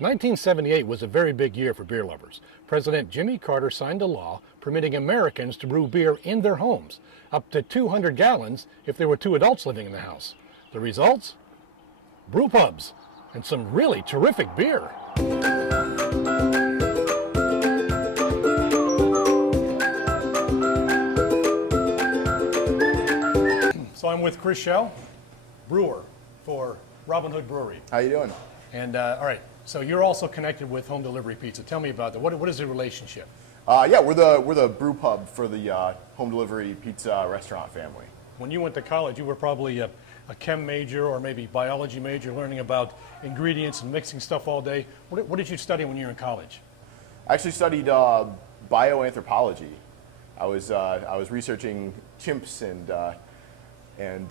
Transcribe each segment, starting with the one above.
1978 was a very big year for beer lovers. President Jimmy Carter signed a law permitting Americans to brew beer in their homes, up to 200 gallons if there were 2 adults living in the house. The results? Brew pubs and some really terrific beer. So I'm with Chris Schell, brewer for Hood Brewery. How you doing? And all right, so you're also connected with home delivery pizza. Tell me about that. What is the relationship? Yeah, we're the brew pub for the home delivery pizza restaurant family. When you went to college, you were probably a chem major or maybe biology major, learning about ingredients and mixing stuff all day. What did you study when you were in college? I actually studied bioanthropology. I was researching chimps and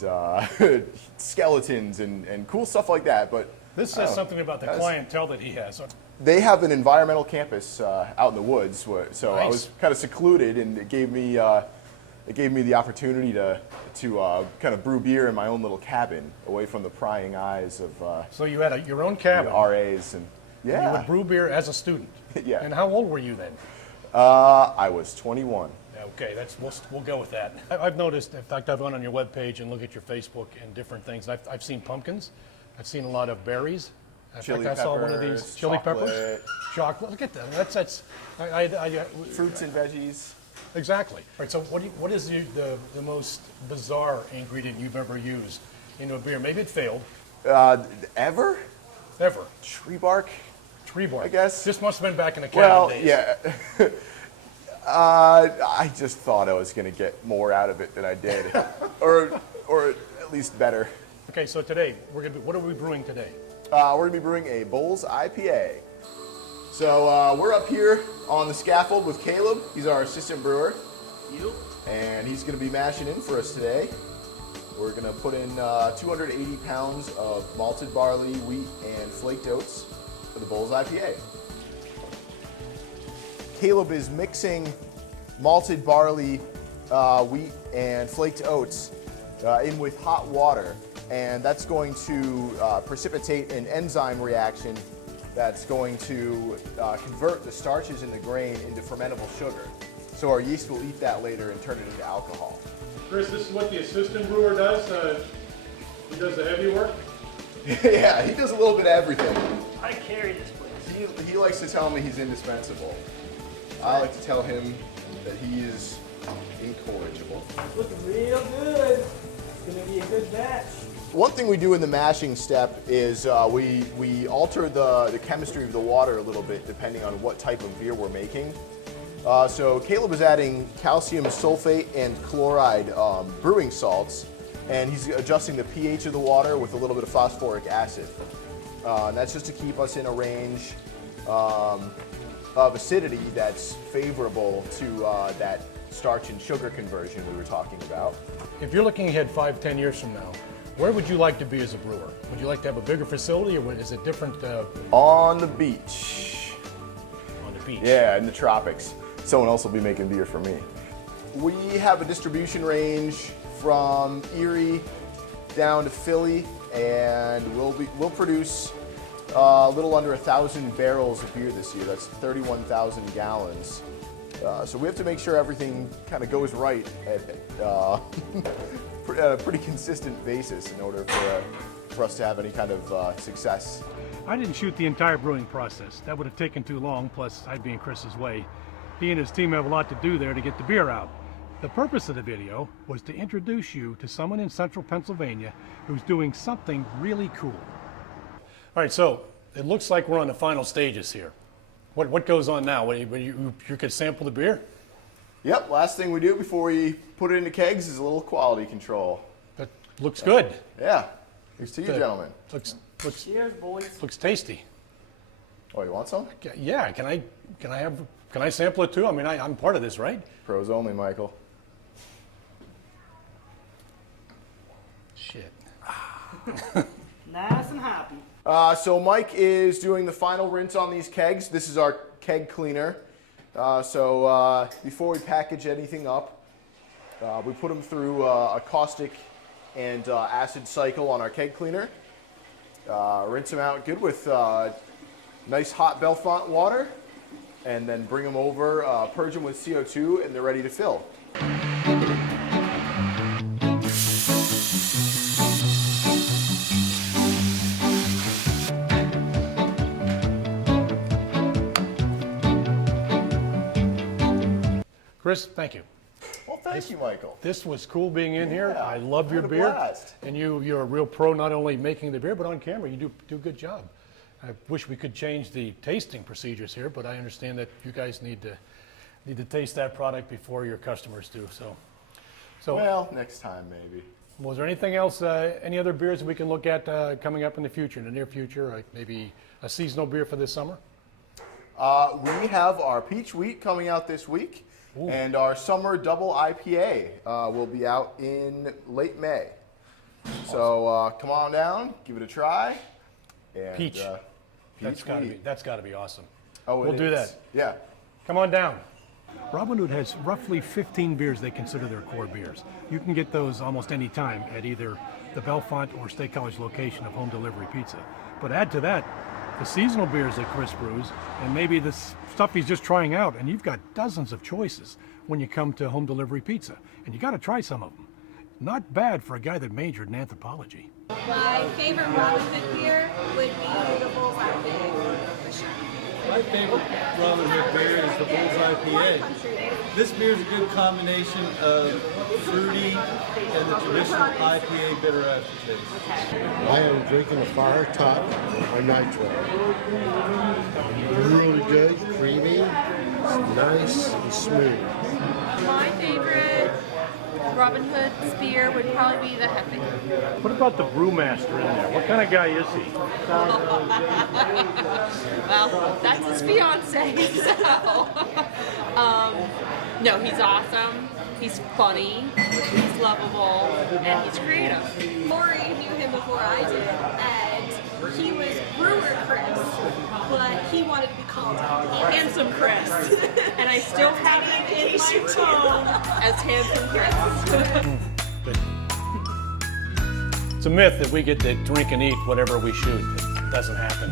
skeletons and cool stuff like that. But this says something about the clientele that he has. They have an environmental campus out in the woods, so Nice. I was kind of secluded, and it gave me the opportunity to kind of brew beer in my own little cabin, away from the prying eyes of So you had your own cabin. RAs, and You yeah, would brew beer as a student. Yeah. And how old were you then? I was 21. Okay, we'll go with that. I've noticed, in fact, I've gone on your webpage and looked at your Facebook and different things. I've seen pumpkins. I've seen a lot of berries. In Chili fact, I saw one of these peppers, chili chocolate. peppers. Chocolate. Look at that. That's Fruits and veggies. Exactly. All right. So what is the most bizarre ingredient you've ever used into a beer? Maybe it failed. Ever? Ever. Tree bark? Tree bark. I guess. This must have been back in the cabin days. Yeah. I just thought I was going to get more out of it than I did, or at least better. Okay. So today what are we brewing today? We're going to be brewing a Bowls IPA. So we're up here on the scaffold with Caleb. He's our assistant brewer. Yep. And he's going to be mashing in for us today. We're going to put in 280 pounds of malted barley, wheat, and flaked oats for the Bowls IPA. Caleb is mixing malted barley, wheat, and flaked oats in with hot water. And that's going to precipitate an enzyme reaction that's going to convert the starches in the grain into fermentable sugar. So our yeast will eat that later and turn it into alcohol. Chris, this is what the assistant brewer does. He does the heavy work. Yeah, he does a little bit of everything. I carry this place. He likes to tell me he's indispensable. I like to tell him that he is incorrigible. It's looking real good. It's gonna be a good batch. One thing we do in the mashing step is we alter the chemistry of the water a little bit depending on what type of beer we're making. So Caleb is adding calcium sulfate and chloride brewing salts, and he's adjusting the pH of the water with a little bit of phosphoric acid. And that's just to keep us in a range of acidity that's favorable to that starch and sugar conversion we were talking about. If you're looking ahead 5-10 years from now, where would you like to be as a brewer? Would you like to have a bigger facility, or is it different? On the beach. On the beach. Yeah, in the tropics. Someone else will be making beer for me. We have a distribution range from Erie down to Philly, and we'll produce a little under 1,000 barrels of beer this year. That's 31,000 gallons. So we have to make sure everything kind of goes right at a pretty consistent basis in order for us to have any kind of success. I didn't shoot the entire brewing process. That would have taken too long, plus I'd be in Chris's way. He and his team have a lot to do there to get the beer out. The purpose of the video was to introduce you to someone in central Pennsylvania who's doing something really cool. All right, so it looks like we're on the final stages here. What goes on now? You could sample the beer? Yep, last thing we do before we put it into kegs is a little quality control. That looks good. Yeah, here's to you, gentlemen. Looks Cheers, boys. looks tasty. Oh, you want some? Yeah, can I sample it too? I mean, I'm part of this, right? Pros only, Michael. Shit. Nice and happy. So Mike is doing the final rinse on these kegs. This is our keg cleaner. So before we package anything up, we put them through a caustic and acid cycle on our keg cleaner. Rinse them out good with nice hot Bellfonte water, and then bring them over, purge them with CO2, and they're ready to fill. Chris, thank you. Well, thank you, Michael. This was cool being in here. Yeah, I love your had a beer. blast. And you're a real pro, not only making the beer, but on camera. You do a good job. I wish we could change the tasting procedures here, but I understand that you guys need to taste that product before your customers do. So Well, next time maybe. was there anything else, any other beers that we can look at coming up in the future, in the near future, like maybe a seasonal beer for this summer? We have our peach wheat coming out this week, and our summer double IPA will be out in late May. So come on down, give it a try. And, Peach. peach wheat. That's got to be awesome. Oh, We'll it do is. that. Yeah. Come on down. Robin Hood has roughly 15 beers they consider their core beers. You can get those almost any time at either the Bellfonte or State College location of home delivery pizza. But add to that the seasonal beers that Chris brews, and maybe the stuff he's just trying out, and you've got dozens of choices when you come to home delivery pizza. And you got to try some of them. Not bad for a guy that majored in anthropology. My favorite Robin Hood beer would be the Bulls IPA, for sure. My favorite Robin Hood beer is the Bulls IPA. This beer is a good combination of fruity and the traditional IPA bitter aftertaste. I am drinking a Fire Top by Nitro. Really good, creamy, nice and smooth. My favorite Robin Hood's beer would probably be the Hefe. What about the brewmaster in there? What kind of guy is he? Well, that's his fiance, so. No, he's awesome. He's funny. He's lovable, and he's creative. Corey knew him before I did, and he was Brewer Chris, but he wanted to be called Handsome Chris. And I still have him in my phone as Handsome Chris. It's a myth that we get to drink and eat whatever we shoot. It doesn't happen.